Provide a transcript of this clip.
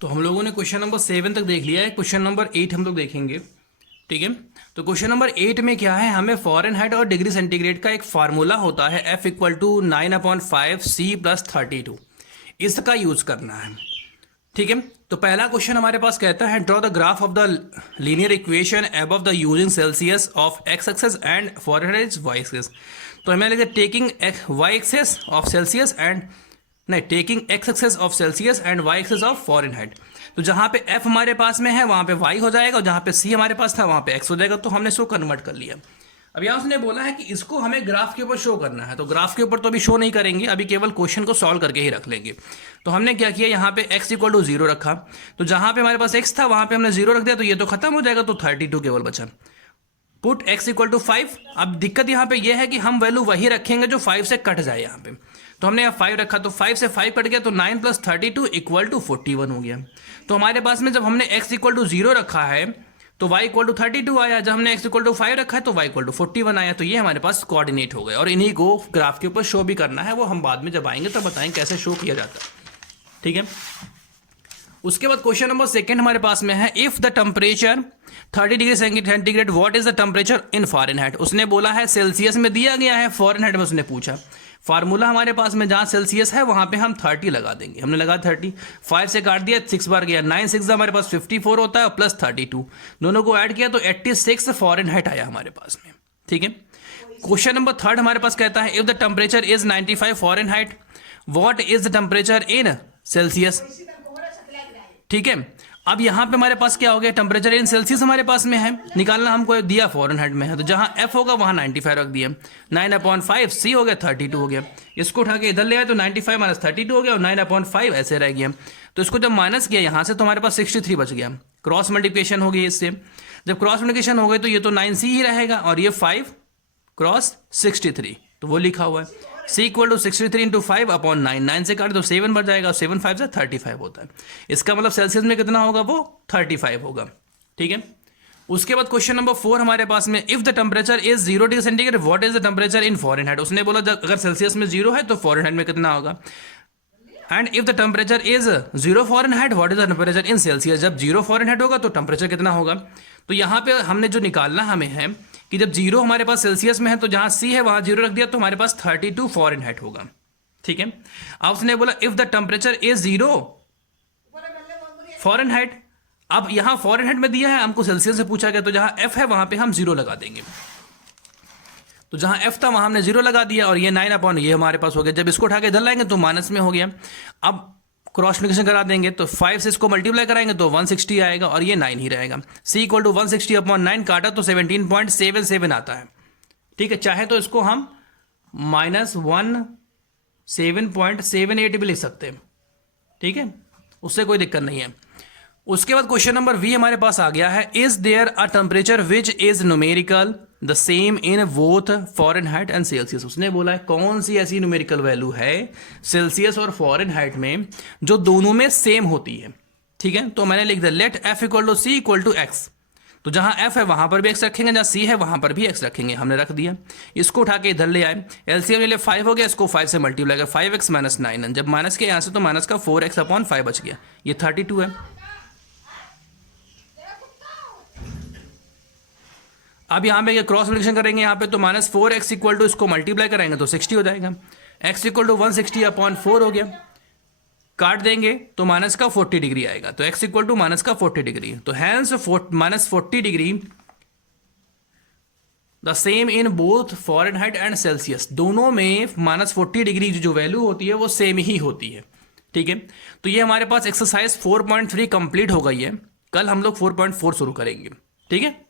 तो हम लोगों ने क्वेश्चन नंबर 7 तक देख लिया है। क्वेश्चन नंबर 8 हम लोग देखेंगे, ठीक है। तो क्वेश्चन नंबर 8 में क्या है, हमें फ़ारेनहाइट और डिग्री सेंटीग्रेड का एक फार्मूला होता है F = 9/5 C + 32, इसका यूज करना है, ठीक है। तो पहला क्वेश्चन हमारे पास कहता है draw the graph of the linear equation above the using Celsius of x axis and Fahrenheit y axis. तो हमें लगे taking y axis of Celsius and नहीं taking x axis of Celsius and y axis of Fahrenheit. तो जहाँ पे F हमारे पास में है वहाँ पे वाई हो जाएगा और जहाँ पे सी हमारे पास था वहाँ पे एक्स हो जाएगा। तो हमने इसको कन्वर्ट कर लिया। अब यहाँ उसने बोला है कि इसको हमें ग्राफ के ऊपर शो करना है, तो ग्राफ के ऊपर तो अभी शो नहीं करेंगे, अभी केवल क्वेश्चन को सॉल्व करके ही रख लेंगे। तो हमने क्या किया, यहाँ पे x = 0 रखा, तो जहाँ पे हमारे पास x था वहाँ पे हमने 0 रख दिया, तो ये तो खत्म हो जाएगा, तो 32 केवल बचा। Put x = 5। अब दिक्कत यहाँ पे ये है कि हम वैल्यू वही रखेंगे जो 5 से कट जाए यहाँ पे। तो हमने यहाँ 5 रखा, तो 5 से 5 कट गया, तो 9 + 32 = 41 हो गया। तो हमारे पास में जब हमने x = 0 रखा है तो y = 32 आया, जब हमने x = 5 रखा है तो y = 41 आया। तो ये हमारे पास कोऑर्डिनेट हो गए और इन्हीं को ग्राफ के ऊपर शो भी करना है, वो हम बाद में जब आएंगे तब बताएंगे कैसे शो किया जाता है, ठीक है। उसके बाद क्वेश्चन नंबर 2 हमारे पास में है, if the temperature 30 degree centigrade what is the temperature in Fahrenheit. उसने बोला है सेल्सियस में दिया गया है, फ़ारेनहाइट में उसने पूछा। फार्मूला हमारे पास में जहाँ सेल्सियस है वहाँ पे हम 30 लगा देंगे, हमने लगा 30, 5 से काट दिया, 6 बार गया, 9 6 हमारे पास 54 होता है प्लस 32, दोनों को ऐड किया तो 86 फ़ारेनहाइट आया हमारे पास में, ठीक है। क्वेश्चन नंबर 3 हमारे पास कहता है if the temperature is 95 Fahrenheit what is the temperature in Celsius, ठीक है। अब यहाँ पे हमारे पास क्या हो गया, टेम्परेचर इन सेल्सियस हमारे पास में है, निकालना हमको दिया फ़ारेनहाइट में है, तो जहाँ F होगा वहाँ 95 रख दिया, 9/5 C हो गया 32 हो गया। इसको उठा के इधर ले आए तो 95 - 32 हो गया और 9/5 ऐसे रह गया। तो इसको जब माइनस किया यहाँ से तो हमारे पास 63 बच गया। क्रॉस मल्टीप्लिकेशन हो गई इससे, जब क्रॉस मल्टीप्लिकेशन हो गई तो ये तो 9C ही रहेगा और ये 5 × 63, तो वो लिखा हुआ है C = 63 × 5/9, 9 से काटे तो 7 बढ़ जाएगा, 7 5 से 35 होता है। इसका मतलब सेल्सियस में कितना होगा, वो 35 होगा, ठीक है। उसके बाद क्वेश्चन नंबर 4 हमारे पास में, if the temperature is 0 degree centigrade what is the temperature in Fahrenheit. उसने बोला अगर सेल्सियस में 0 है तो फ़ारेनहाइट में कितना होगा, and if the temperature is 0 Fahrenheit what is the temperature in Celsius. जब 0 फ़ारेनहाइट होगा तो टेम्परेचर कितना होगा। तो यहाँ पे हमने जो निकालना हमें है कि जब 0 हमारे पास सेल्सियस में है तो जहाँ C है वहाँ 0 रख दिया, तो हमारे पास 32 फ़ारेनहाइट होगा, ठीक है। अब उसने बोला if the temperature is 0 Fahrenheit. अब यहाँ फ़ारेनहाइट में दिया है, हमको सेल्सियस से पूछा गया, तो जहाँ F है वहाँ पे हम 0 लगा देंगे। तो जहाँ F था वहाँ हमने 0 लगा दिया और ये 9 ये हमारे पास हो गया। जब इसको उठा के इधर लाएंगे तो माइनस में हो गया। अब क्रॉस मल्टीप्लिकेशन करा देंगे तो 5 से इसको मल्टीप्लाई कराएंगे तो 160 आएगा और ये 9 ही रहेगा। C = 160/9 काटा तो 17.77 आता है, ठीक है। चाहे तो इसको हम -17.78 भी लिख सकते हैं, ठीक है, उससे कोई दिक्कत नहीं है। उसके बाद क्वेश्चन नंबर V हमारे पास आ गया है, is there a temperature which is numerical the same in both Fahrenheit and Celsius. उसने बोला है कौन सी ऐसी न्यूमेरिकल वैल्यू है सेल्सियस और फ़ारेनहाइट में जो दोनों में सेम होती है, ठीक है। तो मैंने लिख दिया लेट F = C = x। तो जहाँ F है वहाँ पर भी x रखेंगे, जहाँ C है वहाँ पर भी x रखेंगे, हमने रख दिया। इसको उठा के इधर ले आए, LCM ले लिए 5 हो गया, इसको 5 से मल्टीप्लाई कर 5x - 9, जब माइनस किया यहाँ से तो माइनस का 4x/5 बच गया, ये 32 है। अब यहाँ पे क्रॉस मल्टीप्लिकेशन करेंगे यहाँ पे तो -4x = इसको मल्टीप्लाई करेंगे तो 60 हो जाएगा, x = 160/4 हो गया। काट देंगे तो माइनस का 40 डिग्री आएगा, तो x = -40 डिग्री। तो hence -40 degree the same in both Fahrenheit and Celsius. दोनों में -40 डिग्री जो वैल्यू होती है वो सेम ही होती है, ठीक है। तो ये हमारे पास एक्सरसाइज 4.3 कंप्लीट हो गई है। कल हम लोग 4.4 शुरू करेंगे, ठीक है।